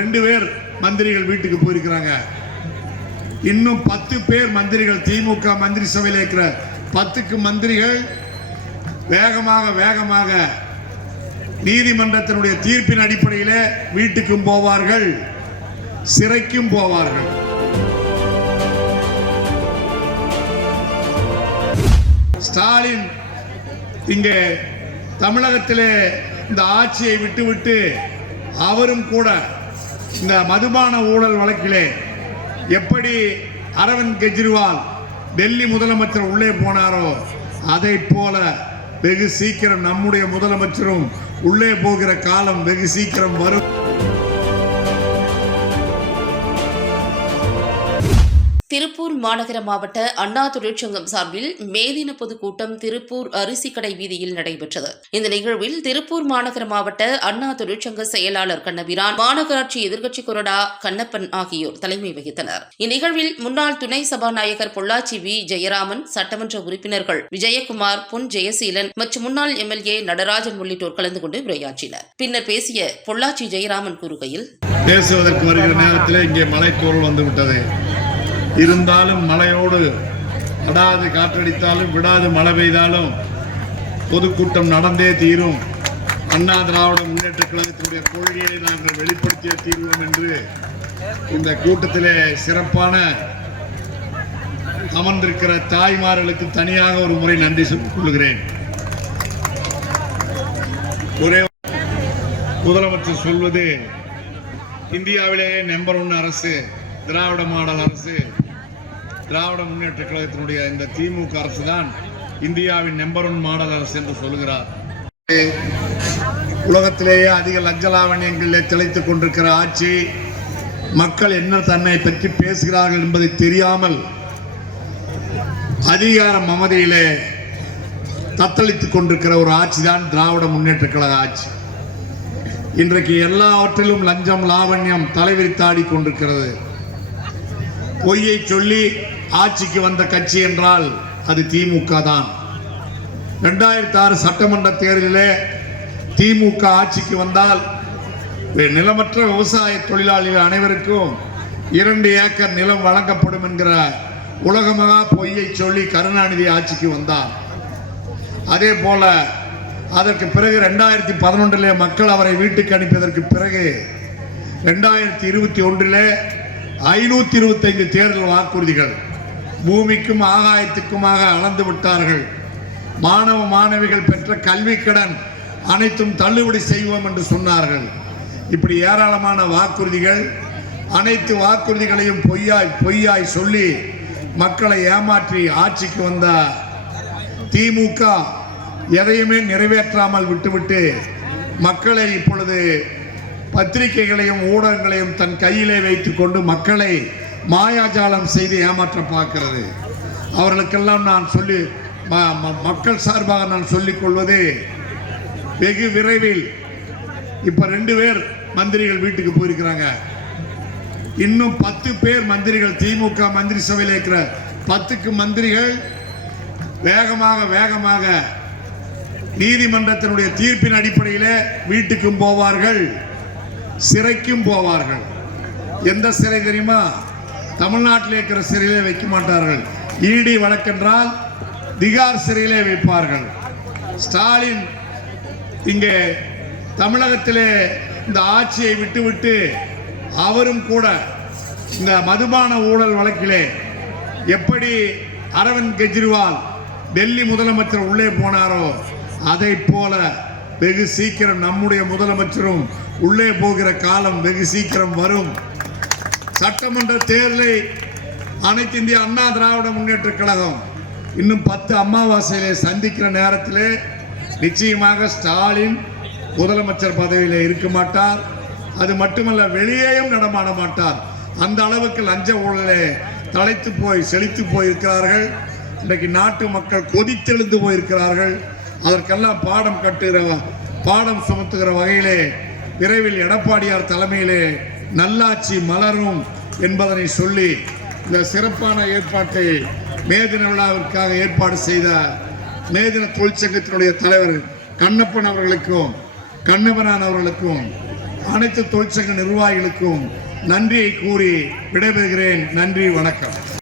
ரெண்டு பேர் மந்திரிகள் வீட்டுக்கு போயிருக்கிறாங்க. இன்னும் பத்து பேர் மந்திரிகள் திமுக மந்திரி சபையில் இருக்கிற பத்துக்கு மந்திரிகள் வேகமாக வேகமாக நீதிமன்றத்தினுடைய தீர்ப்பின் அடிப்படையில் வீட்டுக்கும் போவார்கள் சிறைக்கும் போவார்கள். ஸ்டாலின் இங்கே தமிழகத்திலே இந்த ஆட்சியை விட்டுவிட்டு அவரும் கூட இந்த மதுபான ஊழல் வழக்கிலே எப்படி அரவிந்த் கெஜ்ரிவால் டெல்லி முதலமைச்சர் உள்ளே போனாரோ அதை போல வெகு சீக்கிரம் நம்முடைய முதலமைச்சரும் உள்ளே போகிற காலம் வெகு சீக்கிரம் வரும். திருப்பூர் மாநகர மாவட்ட அண்ணா தொழிற்சங்கம் சார்பில் மேதின பொதுக்கூட்டம் திருப்பூர் அரிசிக்கடை வீதியில் நடைபெற்றது. இந்த நிகழ்வில் திருப்பூர் மாநகர மாவட்ட அண்ணா தொழிற்சங்க செயலாளர் கண்ணபிரான் மாநகராட்சி எதிர்க்கட்சி கொறடா கண்ணப்பன் ஆகியோர் தலைமை வகித்தனர். இந்நிகழ்வில் முன்னாள் துணை சபாநாயகர் பொள்ளாச்சி வி. ஜெயராமன் சட்டமன்ற உறுப்பினர்கள் விஜயகுமார் பொன் ஜெயசீலன் மற்றும் முன்னாள் எம்எல்ஏ நடராஜன் உள்ளிட்டோர் கலந்து கொண்டு உரையாற்றினர். பின்னர் பேசிய பொள்ளாச்சி ஜெயராமன் கூறுகையில் பேசுவதற்கு வருகிற நேரத்தில் இங்கே மலைத்தூரல் வந்து விட்டது இருந்தாலும் மழையோடு விடாது காற்றடித்தாலும் விடாது மழை பெய்தாலும் பொதுக்கூட்டம் நடந்தே தீரும். அண்ணா திராவிட முன்னேற்ற கழகத்தினுடைய கொள்கையை நாங்கள் வெளிப்படுத்திய தீர்வோம் என்று இந்த கூட்டத்திலே சிறப்பான அமர்ந்திருக்கிற தாய்மார்களுக்கு தனியாக ஒரு முறை நன்றி சொல்லிக் கொள்கிறேன். ஒரே முதலமைச்சர் சொல்வது இந்தியாவிலேயே நம்பர் ஒன் அரசு திராவிட மாடல் அரசு திராவிட முன்னேற்ற கழகத்தினுடைய இந்த திமுக அரசு தான் இந்தியாவின் நம்பர் ஒன் மாடல் அரசு என்று சொல்கிறார் உலகத்திலேயே அதிக லஞ்ச லாவண்யங்களிலே திளைத்துக் கொண்டிருக்கிற ஆட்சி மக்கள் என்ன தன்னை பற்றி பேசுகிறார்கள் என்பதை தெரியாமல் அதிகார மமதையிலே தத்தளித்துக் கொண்டிருக்கிற ஒரு ஆட்சி தான் திராவிட முன்னேற்ற கழக ஆட்சி. இன்றைக்கு எல்லாவற்றிலும் லஞ்சம் லாவண்யம் தலைவிரித்தாடி கொண்டிருக்கிறது. பொய்யை சொல்லி ஆட்சிக்கு வந்த கட்சி என்றால் அது திமுக தான். ரெண்டாயிரத்தி ஆறு சட்டமன்ற தேர்தலிலே திமுக ஆட்சிக்கு வந்தால் நிலமற்ற விவசாய தொழிலாளிகள் அனைவருக்கும் இரண்டு ஏக்கர் நிலம் வழங்கப்படும் என்கிற உலகமாக பொய்யை சொல்லி கருணாநிதி ஆட்சிக்கு வந்தார். அதே போல அதற்கு பிறகு ரெண்டாயிரத்தி பதினொன்றிலே மக்கள் அவரை வீட்டுக்கு அனுப்பியதற்கு பிறகு ரெண்டாயிரத்தி இருபத்தி ஒன்றிலே ஐநூத்தி இருபத்தைந்து தேர்தல் வாக்குறுதிகள் பூமிக்கும் ஆகாயத்துக்குமாக அளந்து விட்டார்கள். மாணவ மாணவிகள் பெற்ற கல்வி கடன் அனைத்தும் தள்ளுபடி செய்வோம் என்று சொன்னார்கள். இப்படி ஏராளமான வாக்குறுதிகள் அனைத்து வாக்குறுதிகளையும் பொய்யாய் பொய்யாய் சொல்லி மக்களை ஏமாற்றி ஆட்சிக்கு வந்த திமுக எதையுமே நிறைவேற்றாமல் விட்டுவிட்டு மக்களை இப்பொழுது பத்திரிகைகளையும் ஊடகங்களையும் தன் கையிலே வைத்துக்கொண்டு மக்களை மாயாஜாலம் செய்து ஏமாற்ற பார்க்கிறது. அவர்களுக்கெல்லாம் நான் சொல்லி ம- ம- மக்கள் சார்பாக நான் சொல்லிக் கொள்வது வெகு விரைவில். இப்போ ரெண்டு பேர் மந்திரிகள் வீட்டுக்கு போயிருக்கிறாங்க. இன்னும் பத்து பேர் மந்திரிகள் திமுக மந்திரி சபையில் இருக்கிற பத்துக்கு மந்திரிகள் வேகமாக வேகமாக நீதிமன்றத்தினுடைய தீர்ப்பின் அடிப்படையில் வீட்டுக்கும் போவார்கள். சிறைக்கும் போவார்கள். எந்த சிறை தெரியுமா? தமிழ்நாட்டில் இருக்கிற சிறையிலே வைக்க மாட்டார்கள். இடி வழக்கென்றால் திகார் சிறையிலே வைப்பார்கள். ஸ்டாலின் இங்கே தமிழகத்திலே இந்த ஆட்சியை விட்டுவிட்டு அவரும் கூட இந்த மதுபான ஊழல் வழக்கிலே எப்படி அரவிந்த் கெஜ்ரிவால் டெல்லி முதலமைச்சர் உள்ளே போனாரோ அதை போல வெகு சீக்கிரம் நம்முடைய முதலமைச்சரும் உள்ளே போகிற காலம் வெகு சீக்கிரம் வரும். சட்டமன்ற தேர்தலை அனைத்து இந்திய அண்ணா திராவிட முன்னேற்ற கழகம் இன்னும் பத்து அமாவாசையிலே சந்திக்கிற நேரத்திலே நிச்சயமாக ஸ்டாலின் முதலமைச்சர் பதவியில் இருக்க மாட்டார். அது மட்டுமல்ல வெளியேயும் நடமாட மாட்டார். அந்த அளவுக்கு லஞ்ச ஊழலே தலைத்து போய் செழித்து போயிருக்கிறார்கள். இன்றைக்கு நாட்டு மக்கள் கொதித்தெழுந்து போயிருக்கிறார்கள். அதற்கெல்லாம் பாடம் கட்டுகிற பாடம் சுமத்துகிற வகையிலே விரைவில் எடப்பாடியார் தலைமையிலே நல்லாட்சி மலரும் என்பதனை சொல்லி இந்த சிறப்பான ஏற்பாட்டை மேதின விழாவிற்காக ஏற்பாடு செய்த மேதின தொழிற்சங்கத்தினுடைய தலைவர் கண்ணப்பன் அவர்களுக்கும் கண்ணபனான் அவர்களுக்கும் அனைத்து தொழிற்சங்க நிர்வாகிகளுக்கும் நன்றியை கூறி விடைபெறுகிறேன். நன்றி வணக்கம்.